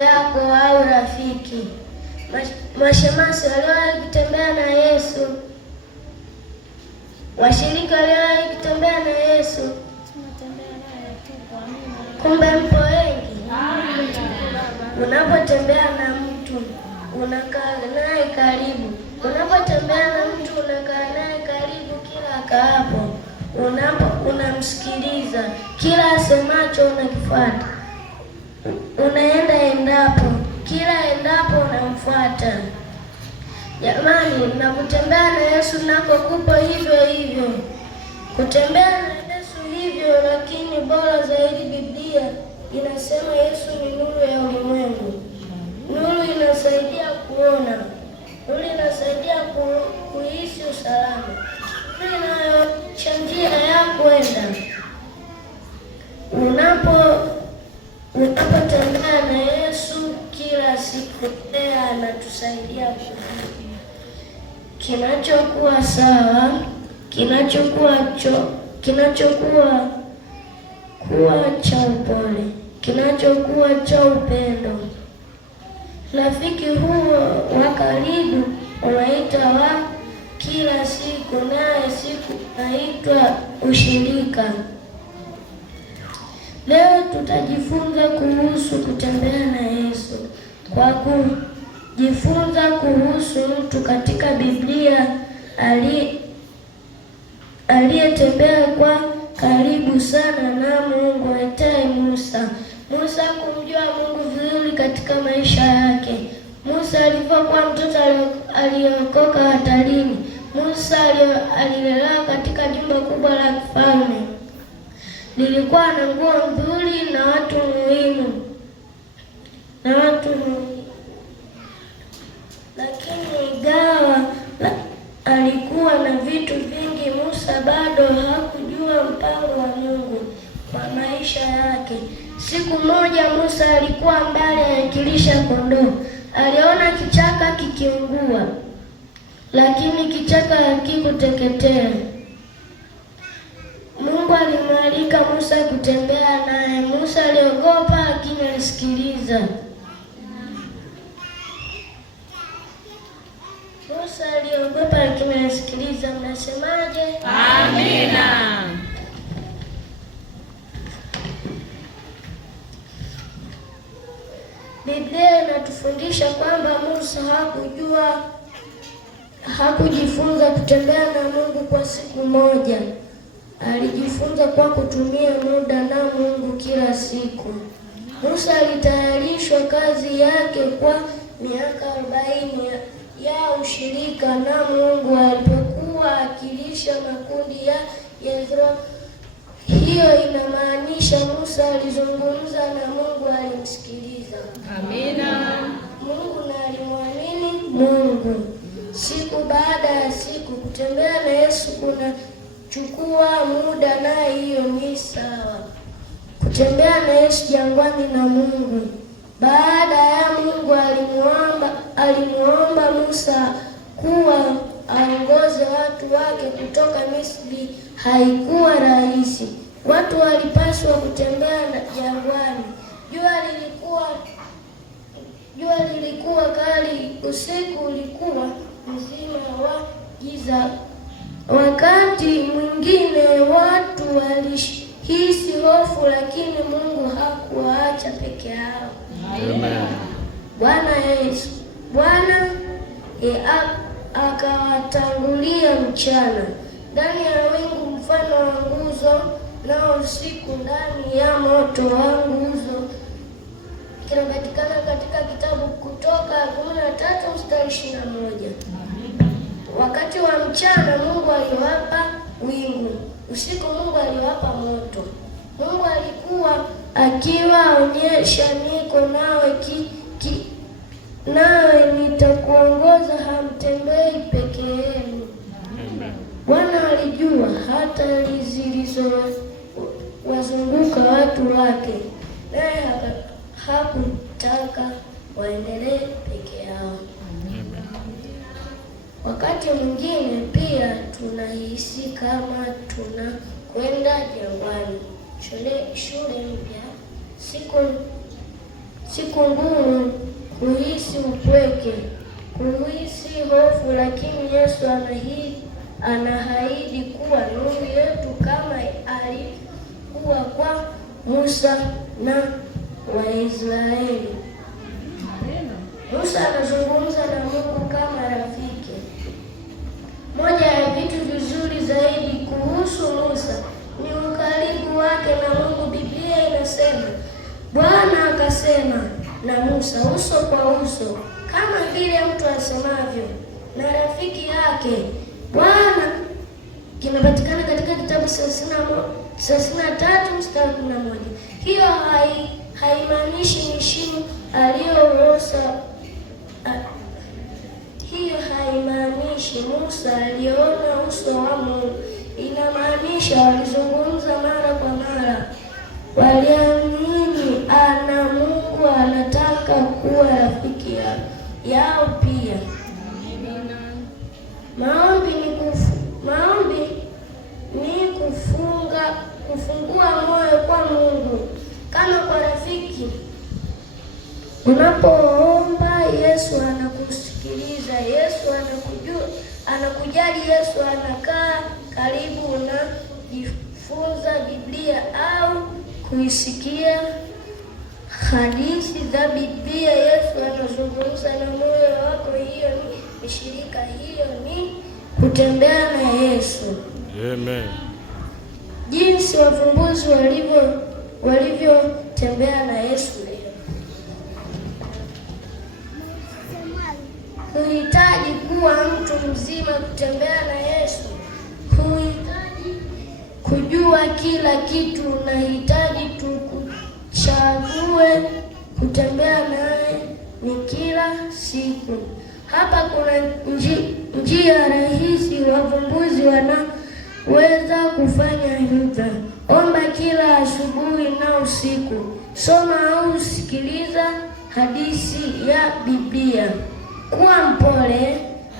yako au rafiki. Mashemasi waliowahi kutembea na Yesu, washirika waliowahi kutembea na Yesu. Kumbe mpo wengi. Unapotembea na mtu unakaa naye karibu. Unapotembea na mtu unakaa naye karibu kila akaapo. Unamsikiliza kila asemacho unakifuata. Unaenda endapo, kila endapo unamfuata. Jamani, na kutembea na Yesu nako kupo hivyo hivyo. Kutembea na Yesu hivyo, lakini bora zaidi Biblia inasema Yesu ni nuru ya ulimwengu. Nuru inasaidia kuona. Nuru inasaidia kuishi usalama. Nuru inayochangia ya kwenda. Unapotembea na Yesu kila siku, anatusaidia kinachokuwa sawa, kinachokuwa cha upole, kinachokuwa cha upendo. Rafiki huo wa karibu unaita wa kila siku, naye siku naitwa ushirika. Leo tutajifunza kuhusu kutembea na Yesu kwa kujifunza kuhusu mtu katika Biblia aliyetembea kwa karibu sana na Mungu aitwaye Musa. Musa kumjua Mungu vizuri katika maisha yake. Musa alipokuwa mtoto aliokoka hatarini. Musa alilelewa katika jumba kubwa la kifalme. Lilikuwa na nguo nzuri na watu muhimu. Lakini ingawa alikuwa na vitu vingi, Musa bado hakujua mpango wa Mungu kwa maisha yake. Siku moja Musa alikuwa mbali akilisha kondoo. Aliona kichaka kikiungua, lakini kichaka hakikuteketea. Mungu alimwalika Musa kutembea naye. Musa aliogopa, lakini alisikiliza. Musa aliogopa, lakini alisikiliza. Mnasemaje? Amina. Biblia inatufundisha kwamba Musa hakujifunza kutembea na Mungu kwa siku moja. Alijifunza kwa kutumia muda na Mungu kila siku. Musa alitayarishwa kazi yake kwa miaka 40 ya ushirika na Mungu alipokuwa akilisha makundi ya Israeli. Hiyo inamaanisha Musa alizungumza na Mungu, alimsikiliza. Amina. Mungu na alimwamini Mungu. Siku baada ya siku kutembea na Yesu chukua muda, na hiyo ni sawa. Kutembea na Yesu jangwani na Mungu. Baada ya Mungu alimuomba Musa kuwa aongoze watu wake kutoka Misri. Haikuwa rahisi. Watu walipaswa kutembea jangwani. Jua lilikuwa kali, usiku ulikuwa mzima wa giza. Wakati mwingine watu walihisi hofu, lakini Mungu hakuwaacha peke yao. Amen. Bwana akawatangulia mchana ndani ya wingu mfano wa nguzo, na usiku ndani ya moto wa nguzo. Kinapatikana katika kitabu Kutoka 13:21. Wakati wa mchana Mungu aliwapa wingu, usiku Mungu aliwapa moto. Mungu alikuwa akiwaonyesha, niko nawe nitakuongoza, hamtembei peke yenu. Bwana alijua hatari zilizowazunguka watu wake, naye hakutaka waendelee peke yao. Wakati mwingine pia tunahisi kama tunakwenda jangwani. Shule mpya si siku ngumu, kuhisi upweke, kuhisi hofu, lakini Yesu anaahidi kuwa nuru yetu kama alikuwa kwa Musa na Waisraeli. Musa anazungumza na Mungu kama rafiki. Moja ya vitu vizuri zaidi kuhusu Musa ni ukaribu wake na Mungu. Biblia inasema Bwana akasema na Musa uso kwa uso, kama vile mtu asemavyo na rafiki yake. Bwana kimepatikana katika kitabu 33 mstari 11. Hiyo haimaanishi mishimu aliyorosa. Hiyo haimaanishi Musa aliona uso wa Mungu. Inamaanisha walizungumza mara kwa mara, waliamini ana Mungu anataka kuwa rafiki yao pia. Maombi ni kufungua moyo kwa Mungu kama kwa rafiki. Unapoomba Yesu anakusikiliza, Yesu anakujua, anakujali, Yesu anakaa karibu. Unajifunza Biblia au kuisikia hadithi za Biblia, Yesu anazungumza na moyo wako. Hiyo ni shirika, hiyo ni kutembea na Yesu. Amen. Jinsi wavumbuzi walivyotembea na Yesu leo. Huhitaji kuwa mtu mzima kutembea na Yesu. Huhitaji kujua kila kitu, unahitaji tukuchague kutembea naye ni kila siku. Hapa kuna njia rahisi wavumbuzi wanaweza kufanya hivyo. Omba kila asubuhi na usiku. Soma au sikiliza hadithi ya Biblia. Kuwa mpole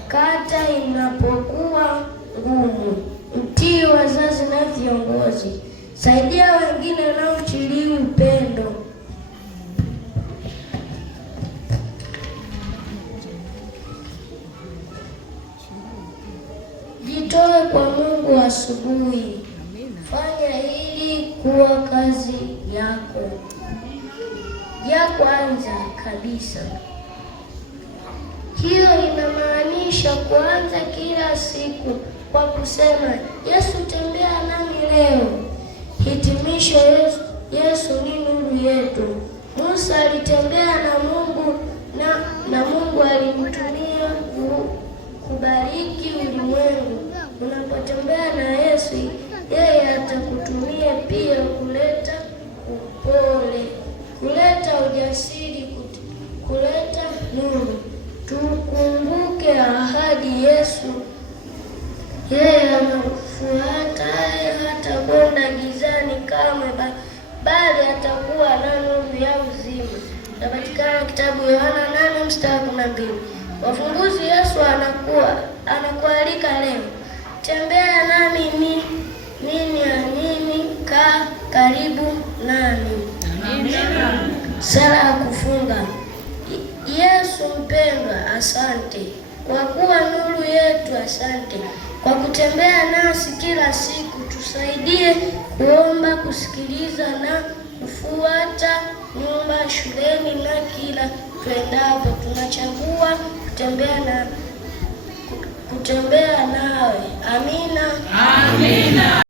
kata inapokuwa ngumu. Mtii wazazi na viongozi. Saidia wengine na uchilie upendo. Jitoe kwa Mungu asubuhi. Fanya hili kuwa kazi yako ya kwanza kabisa. Hiyo inamaanisha kuanza kila siku kwa kusema Yesu, tembea nami leo. Hitimisho, Yesu ni nuru yetu. Musa alitembea na Mungu na Mungu alimtumia kubariki ulimwengu. Unapotembea na Yesu, yeye atakutumia pia kuleta upole, kuleta ujasiri, kuleta nuru. Tukumbuke ahadi Yesu, yeye anafuataye hata kwenda gizani kamwe, bali atakuwa na nuru ya uzima. Inapatikana kitabu Yohana 8 mstari 12. Wafumbuzi, Yesu anakualika leo. Tembea nami nini ya nini, kaa karibu nami. Amina. Sala ya kufunga. Yesu mpendwa, asante kwa kuwa nuru yetu. Asante kwa kutembea nasi kila siku. Tusaidie kuomba, kusikiliza na kufuata nyumba, shuleni na kila tuendapo. Tunachagua kutembea nawe. Amina. Amina.